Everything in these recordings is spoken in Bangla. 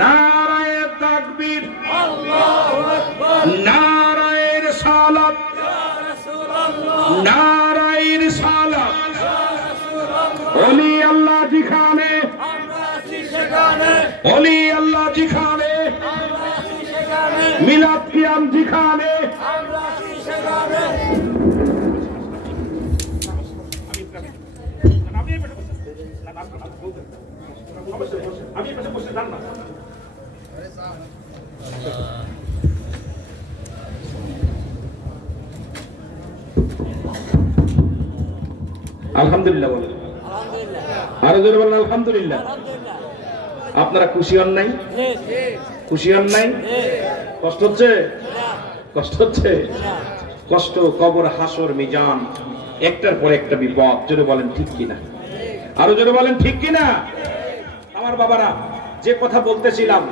নারায়ে তাকবীর, আল্লাহু আকবার, নারায়ে রিসালাত, ইয়া রাসূলুল্লাহ, নারায়ে রিসালাত, ইয়া রাসূলুল্লাহ। ওলি আল্লাহ যেখানে আমরা আছি সেখানে, ওলি আল্লাহ যেখানে আমরা আছি সেখানে, মিলাদ কিয়াম যেখানে আমরা আছি সেখানে। আলহামদুলিল্লাহ বলেন, আরো জোরে বলেন আলহামদুলিল্লাহ। আপনারা খুশি হন নাই? খুশি হন নাই? কষ্ট হচ্ছে? কষ্ট হচ্ছে? কষ্ট, কবর, হাসর, মিজান, একটার পর একটা বিপদ। জোরে বলেন ঠিক কিনা? আরো জোরে বলেন ঠিক কিনা? আমার বাবারা, যে কথা বলতেছিলাম,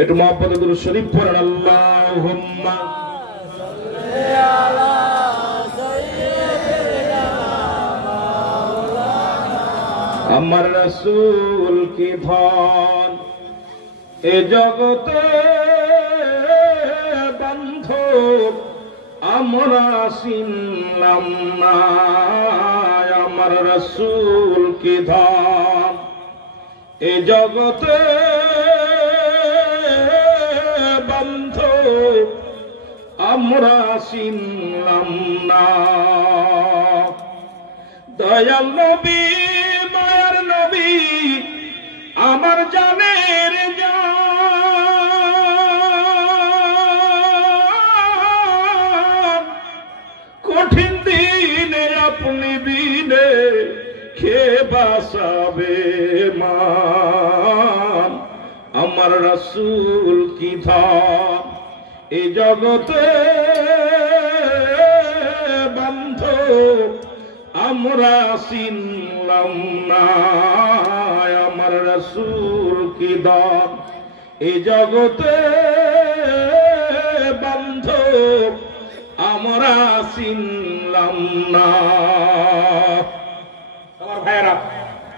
একটু মহব্বতে দুরূদ শরীফ পড়েন। আল্লাহুম্মা সাল্লি আলা সাইয়্যিদিনা মাওলানা। আমার রাসূল কি ধন এ জগতে বান্ধব আমরা চিনলাম না। আমার রাসূল কি ধন এ জগতে বান্ধব আমরা চিনলাম না। দয়াল নবী, মায়ার নবী, আমার জানের জান, কঠিন দিনে আপনি বিনে কে বাঁচাবে মান। আমার রাসূল কি ধন এ জগতে বান্ধব আমরা চিনলাম না। আমার রাসূল কি ধন এ জগতে বান্ধব আমরা চিনলাম না। আমার ভাইয়েরা,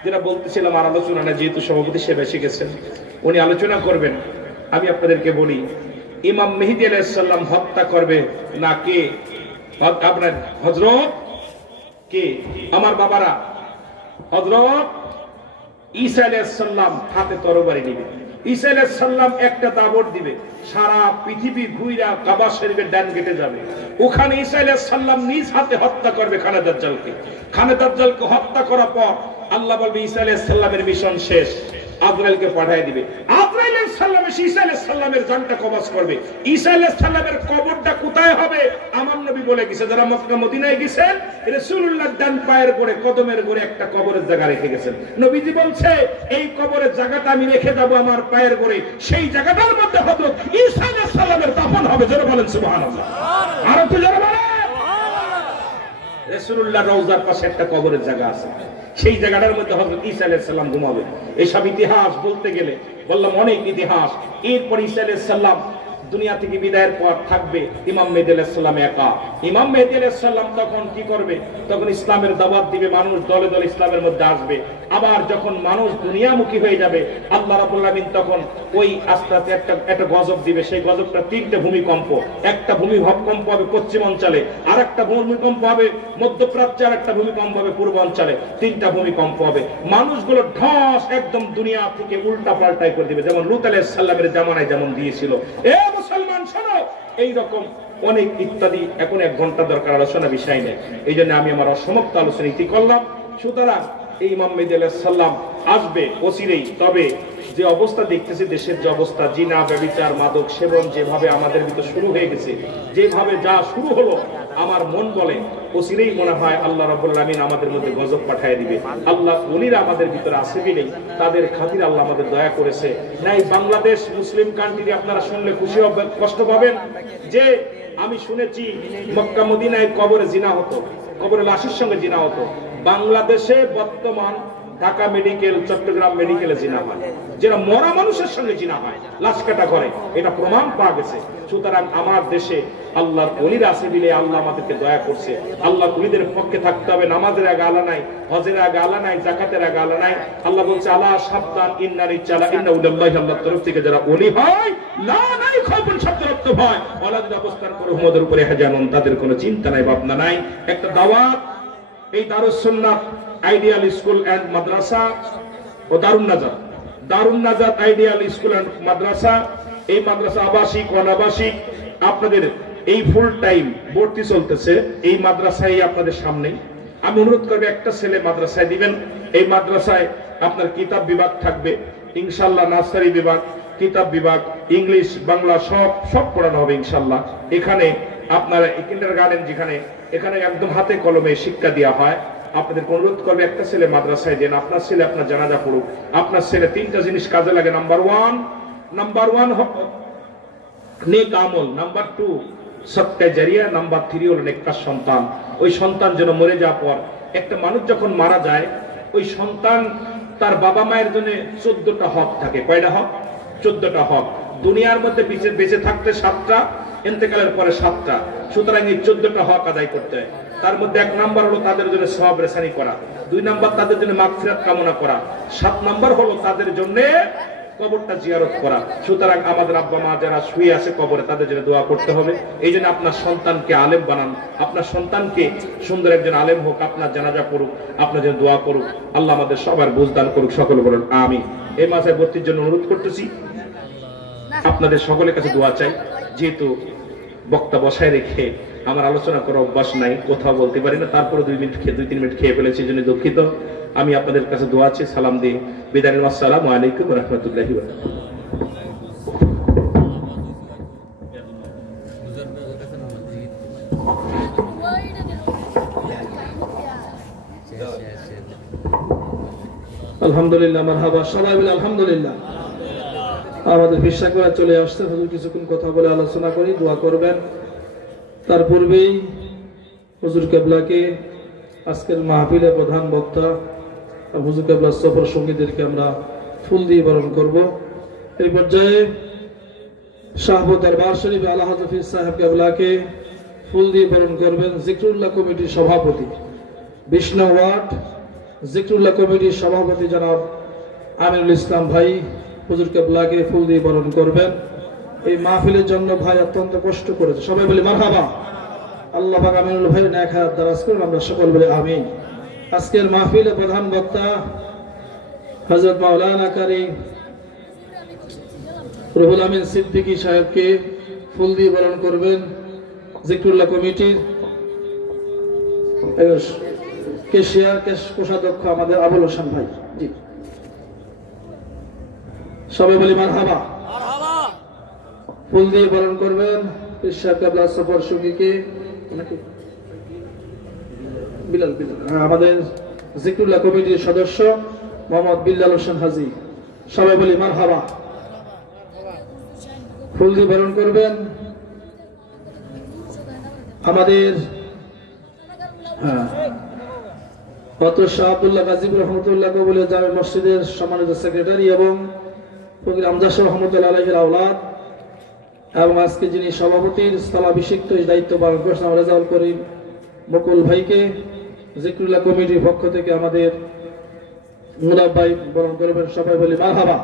যেটা বলতেছিলাম, আর আলোচনা না, যেহেতু সভাপতি সাহেব এসে গেছেন, উনি আলোচনা করবেন। আমি আপনাদেরকে বলি, ইমাম মেহেদী আলাইহিস সালাম হত্যা করবে না কে? আপনার হযরত কে? আমার বাবারা, হযরত ঈসা আলাইহিস সালাম হাতে তরবারি নিবে। ঈসা আলাইহিস সালাম একটা দাবড় দিবে, সারা পৃথিবী ঘুইরা কাবা শরীফের ডান গেটে যাবে। ওখানে ঈসা আলাইহিস সালাম নিজ হাতে হত্যা করবে খানে দাজ্জালকে। খানে দাজ্জালকে হত্যা করার পর আল্লাহ বলবে ঈসা আলাইহিস সালামের মিশন শেষ, আজরাইলকে পাঠিয়ে দিবে। আজরাইল আলাইহিস সালাম এসে ঈসা আলাইহিস সালামের জানটা কবজ করবে। ঈসা আলাইহিস সালামের কবরটা কোথায় হবে? আমার নবী বলে গেছে, যারা মক্কা মদিনায় গেছেন, রাসূলুল্লাহর ডান পায়ের গোড়ে, কদমের গোড়ে একটা কবরের জায়গা রেখে গেছেন। নবীজি বলছে, এই কবরের জায়গাটা আমি রেখে যাব আমার পায়ের গোড়ে, সেই জায়গাটার মধ্যে হযরত ঈসা আলাইহিস সালামের দাফন হবে। যারা বলেন সুবহানাল্লাহ, আর একটু যারা বলেন। রাসূলুল্লাহর রওজার পাশে একটা কবরের জায়গা আছে, সেই জায়গাটার মধ্যে হযরত ঈসা আলাইহিস সালাম ঘুমাবে। এসব ইতিহাস বলতে গেলে বললাম অনেক ইতিহাস। এরপর ঈসা আলাইহিস সালাম দুনিয়া থেকে বিদায়ের পর থাকবে ইমাম মেহেদী আলাইহিস সালাম একা। ইমাম মেহেদী আলাইহিস সালাম তখন কি করবে? তখন ইসলামের দাওয়াত দিবে, মানুষ দলে দলে ইসলামের মধ্যে আসবে। আবার যখন মানুষ দুনিয়ামুখী হয়ে যাবে, আল্লাহ রাব্বুল আলামিন তখন ওই আস্তে একটা গজব দিবে। সেই গজবটা তিনটে ভূমিকম্প। একটা ভূমিকম্প হবে পশ্চিম অঞ্চলে, আর একটা ভূমিকম্প হবে মধ্যপ্রাচ্যে, আর একটা ভূমিকম্প হবে পূর্ব অঞ্চলে। তিনটা ভূমিকম্প হবে। মানুষগুলো ঢস একদম দুনিয়া থেকে উল্টা পাল্টাই করে দিবে, যেমন লূত আলাইহিস সালামের জামানায় যেমন দিয়েছিল। এ মুসলমান শোনো, এইরকম অনেক ইত্যাদি। এখন 1 ঘন্টা দরকার আলোচনা, বিষয় নেই। এই জন্য আমি আমার অসমাপ্ত আলোচনা ইতি করলাম। সুতরাং এই ইমাম মেহেদী আলাইহিস সালাম আসবে অচিরেই। তবে যে অবস্থা দেখতেছি, দেশের যে অবস্থা, জিনা, ব্যভিচার, মাদক সেবন যেভাবে আমাদের ভিতর শুরু হয়ে গেছে, যেভাবে যা শুরু হলো, আমার মন বলে অচিরেই মনে হয় আল্লাহ রাব্বুল আলামিন আমাদের মধ্যে গজব পাঠিয়ে দিবে। আল্লাহ ওলিরা আমাদের ভিতরে আছে বলেই তাদের খাতিরে আল্লাহ আমাদের দয়া করেছে। নাই বাংলাদেশ মুসলিম কান্ট্রি, আপনারা শুনলে খুশি হবেন, কষ্ট পাবেন যে আমি শুনেছি মক্কা মদিনায় কবরে জিনা হতো, কবরে লাশের সঙ্গে জিনা হতো। বাংলাদেশে বর্তমান ঢাকা মেডিকেল, চট্টগ্রাম মেডিকেলে জিনা হয়, যেটা মরা মানুষের সঙ্গে জিনা হয়, লাশ কাটা করে, এটা প্রমাণ পাওয়া গেছে। সুতরাং আমার দেশে আল্লাহর ওলিরা আছে বলে আল্লাহ আমাদেরকে দয়া করছে। আল্লাহর ওলিদের পক্ষে থাকতে হবে। নামাজের আগে আলা নাই, হজের আগে আলা নাই, জাকাতের আগে আলা নাই। আল্লাহ বলছে আলা সাবধান, ইন্নানি চালা ইন্না উল্লাহি, আল্লাহর তরফ থেকে যারা ওলি হয়, লা নাই খাবুন, শব্দের অর্থ ভয়, ওয়ালাদ অবস্থান করে হুমদের উপরে হাজানুন, তাদের কোনো চিন্তা নাই, ভাবনা নাই। একটা দাওয়াত, এই দারুস সুন্নাত আইডিয়াল স্কুল এন্ড মাদ্রাসা ও দারুন নাজাত আইডিয়াল স্কুল এন্ড মাদ্রাসা, এই মাদ্রাসা আবাসিক অনাবাসিক আপনাদের এই ফুল টাইম ভর্তি চলতেছে এই মাদ্রাসায়। আপনাদের সামনেই আমি অনুরোধ করব, একটা ছেলে মাদ্রাসায় দিবেন। এই মাদ্রাসায় আপনার কিতাব বিভাগ থাকবে ইনশাআল্লাহ, নার্সারি বিভাগ, কিতাব বিভাগ, ইংলিশ, বাংলা সব পড়ানো হবে ইনশাআল্লাহ। এখানে আপনারা কিন্ডারগার্টেন যেখানে, এখানে একদম হাতে কলমে শিক্ষা দেওয়া হয়। আপনাদের অনুরোধ করবে, একটা ছেলে মাদ্রাসায় দেন, আপনার ছেলে আপনার জানাজা পড়ুক। আপনার ছেলে তিনটা জিনিস কাজে লাগে। নাম্বার ওয়ান নেক আমল, নাম্বার 2 সদকা জারিয়া, নাম্বার 3 হলো নেককার সন্তান। ওই সন্তান যেন মরে যাওয়ার পর, একটা মানুষ যখন মারা যায়, ওই সন্তান তার বাবা মায়ের জন্য 14টা হক থাকে। কয়টা হক? 14টা হক। দুনিয়ার মধ্যে বেঁচে থাকতে 7টা, ইন্তেকালের পরে 7টা। সুতরাং এই 14টা হক আদায় করতে হয়। তার মধ্যে 1 নাম্বার হলো তাদের জন্য সওয়াব রেসানি করা, 2 নাম্বার তাদের জন্য মাগফিরাত কামনা করা, 7 নাম্বার হলো তাদের জন্য কবরটা জিয়ারত করা। সুতরাং আমাদের আব্বা মা যারা শুয়ে আছে কবরে, তাদের জন্য দোয়া করতে হবে। এই জন্য আপনার সন্তানকে আলেম বানান, আপনার সন্তানকে সুন্দর একজন আলেম হোক, আপনার জানাজা করুক, আপনার জন্য দোয়া করুক। আল্লাহ আমাদের সবার বুঝদান করুক, সকলে বলুন আমিন। এই মাসে ভর্তির জন্য অনুরোধ করতেছি, আপনাদের সকলের কাছে দোয়া চাই। যেহেতু বক্তা বসায় রেখে আমার আলোচনা করার অভ্যাস নাই, কথা বলতে পারি না, তারপরে 2-3 মিনিট খেয়ে ফেলেছি, এই জন্য দুঃখিত। আমি আপনাদের কাছে দোয়া চাই, সালাম দিই, বিদায় নিলাম। আসসালামু আলাইকুম ওয়া রাহমাতুল্লাহি ওয়া বারাকাতুহু। আলহামদুলিল্লাহ, মারহাবা, সবাই বলে আলহামদুলিল্লাহ। আমাদের বিশ্বাস করে চলে আসছে, হুজুর কিছুক্ষণ কথা বলে আলোচনা করি, দোয়া করবেন। তার পূর্বেই হুজুর কেবলাকে, আজকের মাহফিলের প্রধান বক্তা হুজুর কেবলা সফর সঙ্গীদেরকে আমরা ফুল দিয়ে বরণ করব। এই পর্যায়ে শাহবুদ দরবার শরীফ আলা হাফিজ সাহেব কেবলাকে ফুল দিয়ে বরণ করবেন জিকরুল্লাহ কমিটির সভাপতি, 20 নং ওয়ার্ড জিকরুল্লাহ কমিটির সভাপতি জনাব আমিনুল ইসলাম ভাই হুজুর কেবলাকে ফুল দিয়ে বরণ করবেন। এই মাহফিলের জন্য ভাই অত্যন্ত কষ্ট করেছে, সবাই বলি মারহাবা। আল্লাহ পাক আমিনুল ভাই নেক হায়াত দারাজ করুন, আমরা সকল বলি আমিন। আজকের মাহফিলে প্রধান বক্তা হযরত মাওলানা কারি রুহুল আমিন সিদ্দিকী সাহেবকে ফুল দিয়ে বরণ করবেন জিকরুল্লাহ কমিটির কোষাধ্যক্ষ আমাদের আবুল হোসেন ভাই। জি, সবাই বলি মারহাবা। ফুল দিয়ে বরণ করবেন ইরশাদ কেবলা সফর সঙ্গীকে, আমাদের জিকরুল্লাহ কমিটির সদস্য মোহাম্মদ বিল্লাল হোসেন হাজি। সবাই বলি মারহাবা। ফুল দিয়ে বরণ করবেন আমাদের শাহ আব্দুল্লাহ গাজী রহমতুল্লাহ কবুল জামে মসজিদের সম্মানিত সেক্রেটারি এবং ফকির আমজাদ শাহ রহমতুল্লাহ আলাইহির আওলাদ, এবং আজকে যিনি সভাপতির স্থলাভিষিক্ত দায়িত্ব পালন করছেন রেজাউল করিম বকুল ভাইকে জিকরুল্লাহ কমিটির পক্ষ থেকে আমাদের মুলাব ভাই বরণ করবেন। সবাই বলি মারহাবা।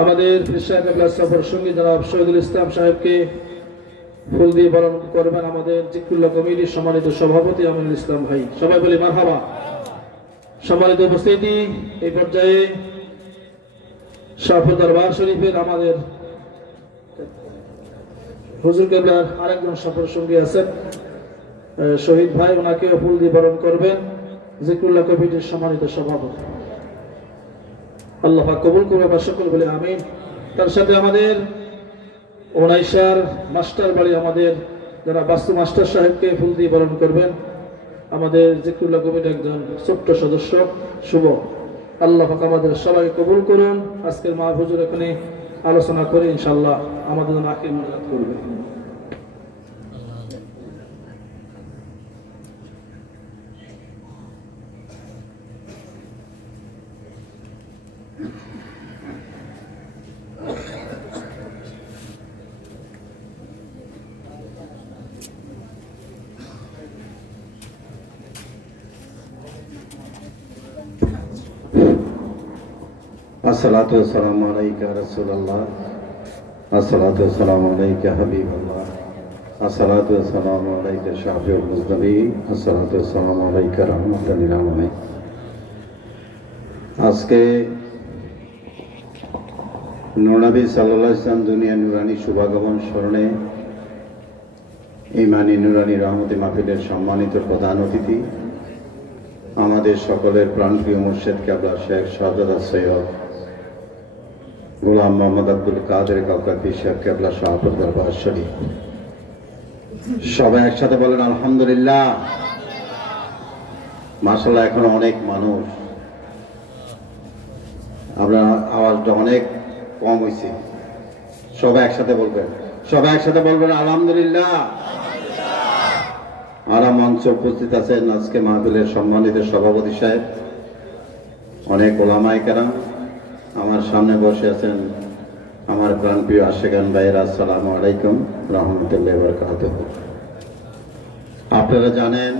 আমাদের ফিরশাহ কেবলা সফর সঙ্গী জনাব শহীদুল ইসলাম সাহেবকে ফুল দিয়ে বরণ করবেন আমাদের জিকরুল্লাহ কমিটির সম্মানিত সভাপতি আমিনুল ইসলাম ভাই। সবাই বলি মারহাবা। সম্মানিত উপস্থিতি, এই পর্যায়ে শাহপুর দরবার শরীফের আমাদের হুজুর কেবলার আরেকজন সফর সঙ্গী আছেন শহীদ ভাই, ওনাকে ফুল দিয়ে বরণ করবেন জিকরুল্লাহ কমিটির সম্মানিত সভাপতি। আল্লাহ পাক কবুল করবে বা সকল বলে আমিন। তার সাথে আমাদের ওনাইশার মাস্টার বাড়ি আমাদের যারা বাস্তু মাস্টার সাহেবকে ফুল দিয়ে বরণ করবেন আমাদের জিকরুল্লাহ কমিটির একজন ছোট্ট সদস্য শুভ। আল্লাহ পাক আমাদের সবাই কবুল করুন। আজকের মাহফিল এখানে আলোচনা করে ইনশাআল্লাহ আমাদের জন্য আখির মুনাজাত করবেন। अस्सलातु वस्सलामु अलैका रसूलल्लाह, अस्सलातु वस्सलामु अलैका हबीबल्लाह, अस्सलातु वस्सलामु अलैका शाफिउल मुज़नबीन, अस्सलातु वस्सलामु अलैका रहमतुल लिल आलमीन। আজকে নবী সাল্লাল্লাহু আলাইহি ওয়াসাল্লাম দুনিয়া নুরানি শুভাগমন স্মরণে ইমানি নুরানি রহমতি মাহফিলের সম্মানিত প্রধান অতিথি আমাদের সকলের প্রাণপ্রিয় মুর্শিদ কেবলা শেখ শাহজাদা সৈয়দ গোলাম মোহাম্মদ আব্দুল কাদের কাউকাফি শেখ কেবলা শাহপুর দরবার শরীফ, সবাই একসাথে বলেন আলহামদুলিল্লাহ। মাশাআল্লাহ, এখন অনেক মানুষ, আপনার আওয়াজটা অনেক কম হয়েছে, সবাই একসাথে বলবেন, সবাই একসাথে বলবেন আলহামদুলিল্লাহ। আর মঞ্চে উপস্থিত আছেন আজকে মাহফিলের সম্মানিত সভাপতি সাহেব, অনেক ওলামায়ে কেরাম, আমার সামনে বসে আছেন আমার প্রাণপ্রিয় আশেকান ভাইয়েরা, আসসালামু আলাইকুম রহমতুল্লাহি ওয়া বারাকাতুহু। আপনারা জানেন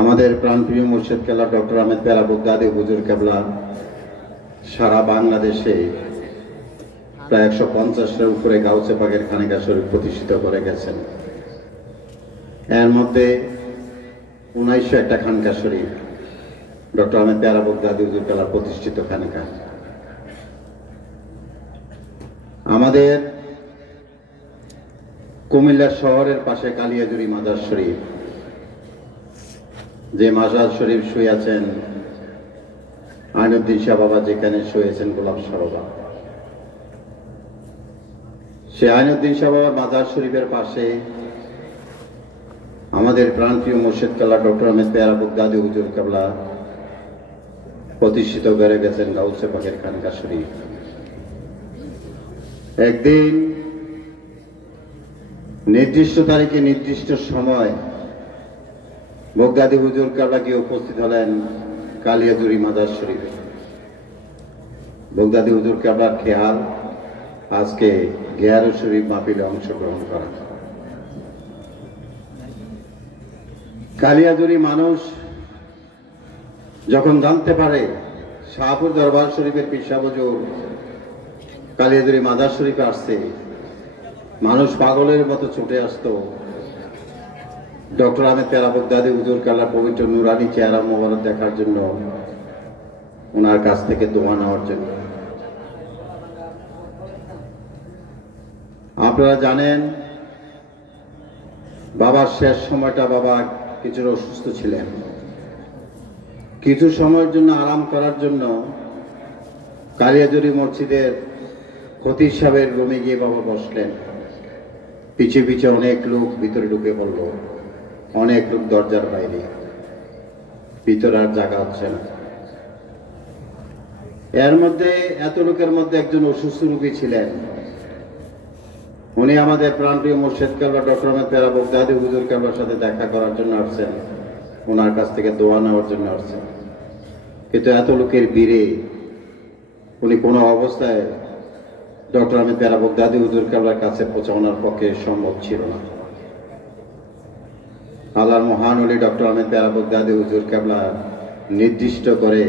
আমাদের প্রাণপ্রিয় মুর্শিদ কেবলা ডক্টর আহমেদ পেয়ারা বাগদাদি হুজুর কেবলা সারা বাংলাদেশে প্রায় 150-এর উপরে গাউসে পাকের খানিকা শরীফ প্রতিষ্ঠিত করে গেছেন। এর মধ্যে 1901টা খানকা শরীফ ডক্টর আহমেদ পেয়ারা বাগদাদি হুজুর কেবলা প্রতিষ্ঠিত খানকা। আমাদের কুমিল্লা শহরের পাশে কালিয়াজুরি মাজার শরীফ, যে মাজার শরীফ শুয়ে আছেন আইনুদ্দিন শাহ বাবা, যেখানে শুয়েছেন গোলাপ শাহ বাবা, সে আইনুদ্দিন শাহ বাবার মাজার শরীফের পাশে আমাদের প্রাণপ্রিয় মুর্শিদ কেবলা ডক্টর আহমেদ পেয়ারা বাগদাদি হুজুর কেবলা প্রতিষ্ঠিত করে গেছেন গাউসে পাকের খানকা শরীফ। একদিন নির্দিষ্ট তারিখে নির্দিষ্ট সময় বাগদাদি হুজুর কেবলা গিয়ে উপস্থিত হলেন কালিয়াজুরি মাজার শরীফে। বাগদাদি হুজুর কেবলার খেয়াল আজকে গিয়ারু শরীফ মাহফিলে অংশগ্রহণ করা। কালিয়াজুরি মানুষ যখন জানতে পারে শাহপুর দরবার শরীফের পীর সাহেব হুজুর কালিয়াজুরি মাজার শরীফে আসছে, মানুষ পাগলের মতো ছুটে আসতো ডক্টর আহমেদ পেয়ারা বাগদাদি হুজুর কেবলার পবিত্র নুরানি চেহারা মোবারক দেখার জন্য, ওনার কাছ থেকে দোয়া নেওয়ার জন্য। আপনারা জানেন বাবার শেষ সময়টা, বাবা কিছুটা অসুস্থ ছিলেন, কিছু সময়ের জন্য আরাম করার জন্য কালিয়াজুরি মসজিদের খতিব সাহেবের রুমে গিয়ে বাবা বসলেন। পিছে পিছে অনেক লোক ভিতরে ঢুকে পড়ল, অনেক লোক দরজার বাইরে, ভিতরে আর জায়গা হচ্ছে না। এর মধ্যে এত লোকের মধ্যে একজন অসুস্থ রোগী ছিলেন, উনি আমাদের প্রাণপ্রিয় মুর্শিদ কেবলা ডক্টর আহমেদ পেয়ারা বাগদাদি হুজুর কেবলার সাথে দেখা করার জন্য আসছেন, ওনার কাছ থেকে দোয়া নেওয়ার জন্য আসছেন। কিন্তু এত লোকের ভিড়ে উনি কোনো অবস্থায় ডক্টর আহমেদ পেয়ারা বাগদাদি হুজুর কেবলার কাছে পৌঁছানোর পক্ষে সম্ভব ছিল না। আল্লাহর মহান ওলি ডক্টর আহমেদ পেয়ারা বাগদাদি হুজুর কেবলা নির্দিষ্ট করে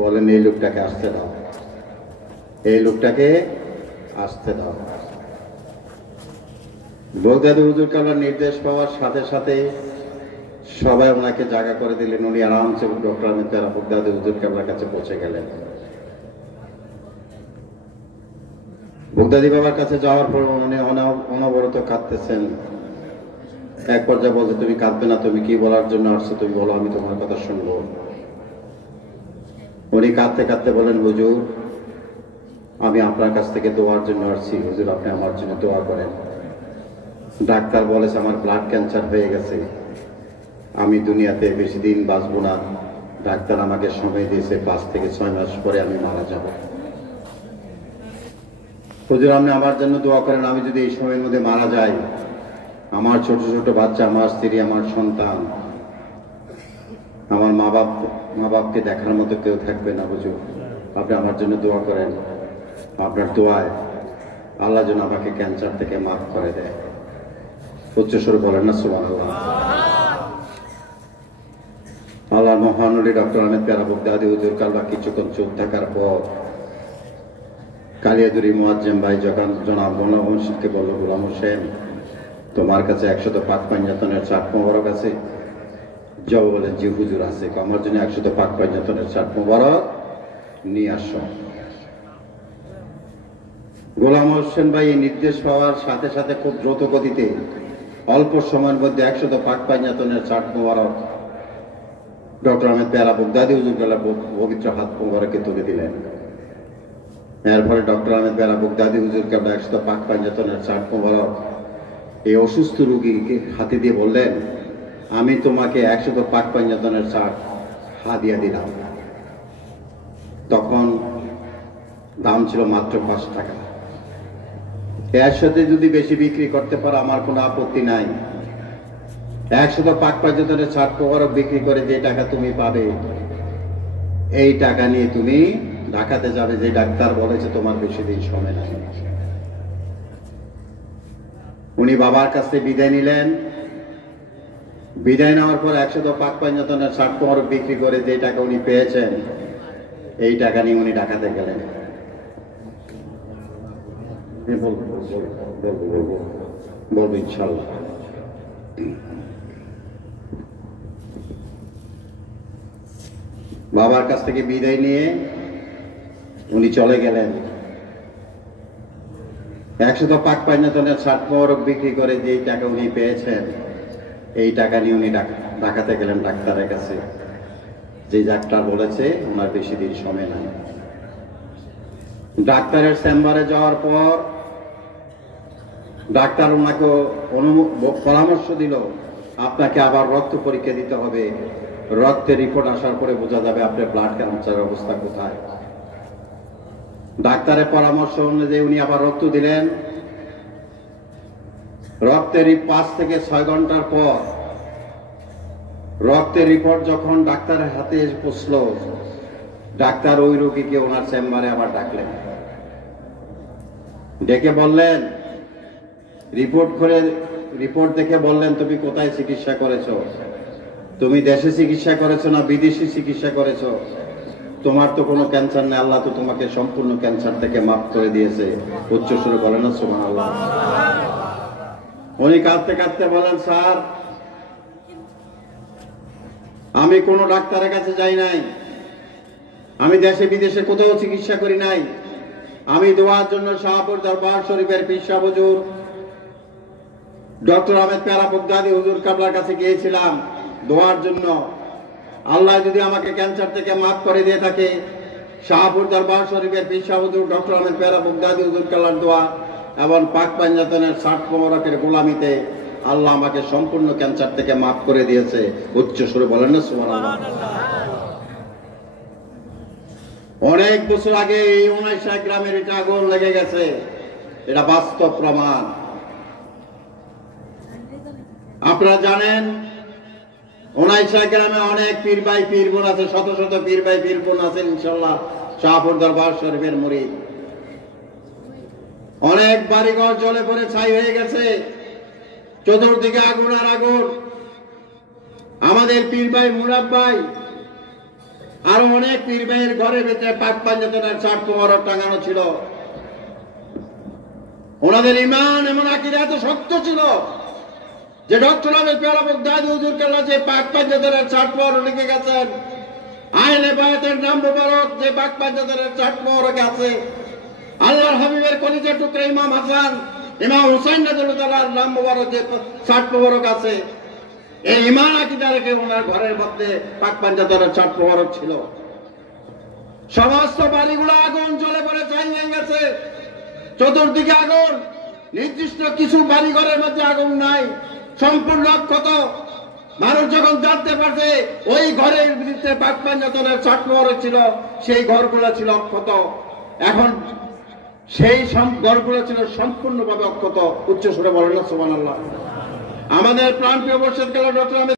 বলেন, এই লোকটাকে আসতে দাও, এই লোকটাকে আসতে দাও। বাগদাদি হুজুর কেবলার নির্দেশ পাওয়ার সাথে সাথে সবাই ওনাকে জায়গা করে দিলেন। উনি আরামসে ডক্টর আহমেদ পেয়ারা বাগদাদি হুজুর কেবলার কাছে পৌঁছে গেলেন। বাগদাদি বাবার কাছে যাওয়ার পর উনি অনবরত কাঁদতেছেন। এক পর্যায়ে বলছে, তুমি কাঁদবে না, তুমি কি বলার জন্য আসছো, তুমি বলো, আমি তোমার কথা শুনবো। উনি কাঁদতে কাঁদতে বলেন, হুজুর আমি আপনার কাছ থেকে দোয়ার জন্য আসছি, হুজুর আপনি আমার জন্য দোয়া করেন। ডাক্তার বলেছে আমার ব্লাড ক্যান্সার হয়ে গেছে, আমি দুনিয়াতে বেশি দিন বাঁচবো না। ডাক্তার আমাকে সময় দিয়েছে 5 থেকে 6 মাস পরে আমি মারা যাব। হুজুর আপনি আমার জন্য দোয়া করেন, আমি যদি এই সময়ের মধ্যে মারা যাই, আমার ছোট ছোট বাচ্চা, আমার স্ত্রী, আমার সন্তান, আমার মা বাপকে দেখার মতো কেউ থাকবে না হুজুর, আপনি আমার জন্য দোয়া করেন। আপনার দোয়ায় আল্লাহ যেন আমাকে ক্যান্সার থেকে মাফ করে দেয়। উচ্চস্বরে বলেন না সুবহানাল্লাহ। আল্লাহ মহানবী ডক্টর আহমেদ পেয়ারা বগদাদি হুজুর কালবা কিছুক্ষণ চুপ থাকার পর কালিয়াদুরি মুয়াজ্জেম ভাই যখন জনাব গোলাম হোসেনকে বলল, গোলাম হোসেন তোমার কাছে 100 পাক পাঞ্জাতনের চাট মোবারক আছে? জবাব বলেন, জি হুজুর আছে। আমার জন্য 100 পাক পাঞ্জাতনের চাট মোবারক নিয়ে আসো। গোলাম হোসেন ভাই এই নির্দেশ পাওয়ার সাথে সাথে খুব দ্রুত গতিতে অল্প সময়ের মধ্যে 100 পাক পাঞ্জাতনের চাট মোবারক ডক্টর আহমেদ পেয়ারা বগদাদি হুজুর কাল্লা পবিত্র হাত মোবারকে তুলে দিলেন। এরপরে ডক্টর আহমেদ পেয়ারা বগদাদি হুজুর কাল্লা 100 পাক পাঞ্জাতনের চাট মোবারক এই অসুস্থ রোগীকে হাতে দিয়ে বললেন, আমি তোমাকে 100 পাক পাঞ্জাতনের চাট হাদিয়া দিলাম। তখন দাম ছিল মাত্র 5 টাকা। এর সাথে যদি বেশি বিক্রি করতে পারো আমার কোনো আপত্তি নাই। 100 পাক পাঞ্জাতনের চাট মোবারক বিক্রি করে যে টাকা তুমি পাবে, এই টাকা নিয়ে তুমি ঢাকাতে যাবে, যে ডাক্তার বলেছে তোমার বেশি দিন সময় নাই। উনি বাবার কাছে বিদায় নিলেন। বিদায় নেওয়ার পর 100 পাক পাঞ্জাতনের চাট মোবারক বিক্রি করে যে টাকা উনি পেয়েছেন, এই টাকা নিয়ে উনি ঢাকাতে গেলেন। বলবো ইনশাল্লাহ। বাবার কাছ থেকে বিদায় নিয়ে উনি চলে গেলেন। 100 পাক পাঞ্জাতনের চাট মোবারক বিক্রি করে যে টাকা উনি পেয়েছেন, এই টাকা নিয়ে উনি ঢাকাতে গেলেন ডাক্তারের কাছে, যে ডাক্তার বলেছে ওনার বেশি দিন সময় নাই। ডাক্তারের চেম্বারে যাওয়ার পর ডাক্তার ওনাকে পরামর্শ দিল, আপনাকে আবার রক্ত পরীক্ষা দিতে হবে, রক্তের রিপোর্ট আসার পরে বোঝা যাবে আপনার ব্লাড ক্যান্সারের অবস্থা কোথায়। ডাক্তারের পরামর্শ অনুযায়ী উনি আবার রক্ত দিলেন। রক্তের 5 থেকে 6 ঘন্টার পর রক্তের রিপোর্ট যখন ডাক্তারের হাতে এসে পৌঁছলো, ডাক্তার ওই রোগীকে ওনার চেম্বারে আবার ডাকলেন। ডেকে বললেন, রিপোর্ট দেখে বললেন, তুমি কোথায় চিকিৎসা করেছো? তুমি দেশে চিকিৎসা করেছো না বিদেশি চিকিৎসা করেছো? তোমার তো কোনো ক্যান্সার নেই, আল্লাহ তো তোমাকে সম্পূর্ণ ক্যান্সার থেকে মাফ করে দিয়েছে। উচ্চ সুরে বলেন না সুবহানাল্লাহ। উনি কাঁদতে কাঁদতে বলেন, স্যার আমি কোনো ডাক্তারের কাছে যাই নাই, আমি দেশে বিদেশে কোথাও চিকিৎসা করি নাই। আমি দোয়ার জন্য শাহপুর দরবার শরীফের পীর সাহেব হুজুর ডক্টর আহমেদ পেয়ারা বগদাদি হুজুর কাবলার কাছে গিয়েছিলাম দোয়ার জন্য। আল্লাহ যদি আমাকে ক্যান্সার থেকে মাফ করে দিয়ে থাকে, শাহপুর দরবার শরীফের পীর সাহেব হুজুর ডক্টর আহমেদ পেয়ারা বগদাদি হুজুর কাবলার দোয়া এবং পাক পাঞ্জাতনের 60 মোবারকের গোলামিতে আল্লাহ আমাকে সম্পূর্ণ ক্যান্সার থেকে মাফ করে দিয়েছে। উচ্চ সুরে বলেন না সুবহানাল্লাহ। অনেক বছর আগে এই 79 গ্রামের এটা আগুন লেগে গেছে, এটা বাস্তব প্রমাণ। আপনারা জানেন 79 গ্রামে অনেক পীর ভাই পীর বোন আছে, শত শত পীর ভাই পীর বোন আছেন ইনশাআল্লাহ শাহপুর দরবার শরীফের মুরিদ। অনেক বাড়িঘর জ্বলে পড়ে ছাই হয়ে গেছে, চতুর্দিকে আগুন আর আগুন। আমাদের পীর ভাই মুরাদ ভাই আরো অনেক পীর ভাইয়ের ঘরের ভেতরে পাক পাঞ্জাতনের 60 মোবারক টাঙানো ছিল। ওনাদের ঈমান এমন আকীদা এত শক্ত ছিল যে ডক্টর আহমেদ পেয়ারা বগদাদি হুজুর কাল্লা যে পাক পাঞ্জাতনের 60 মোবারক লিখে গেছেন, আহলে বায়াতের নাম মোবারক যে পাক পাঞ্জাতনের 60 মোবারক আছে, আল্লাহর হাবিবের কলিজার টুকরা ইমাম হাসান ইমাম হুসাইন রাদিয়াল্লাহু নাম মোবারক যে 60 মোবারক আছে, এই ঈমান আকীদা রেখে ওনার ঘরের মধ্যে পাক পাঞ্জাতনের 60 মোবারক ছিল। সমস্ত বাড়িগুলো আগুন জ্বলে পড়ে ছাই হয়ে গেছে, চতুর্দিকে আগুন। নির্দিষ্ট কিছু বাড়ি ঘরের মধ্যে আগুন নাই, সম্পূর্ণ অক্ষত। মানুষ যখন জানতে পারছে ওই ঘরের ভিতরে পাক পাঞ্জাতনের 60 মোবারক ছিল, সেই ঘরগুলো ছিল অক্ষত। এখন সেই ঘরগুলো ছিল সম্পূর্ণভাবে অক্ষত। উচ্চ সুরে বলেন না সুবহানাল্লাহ। আমাদের প্রাণপ্রিয় মুর্শিদ কাল্লা ডক্টর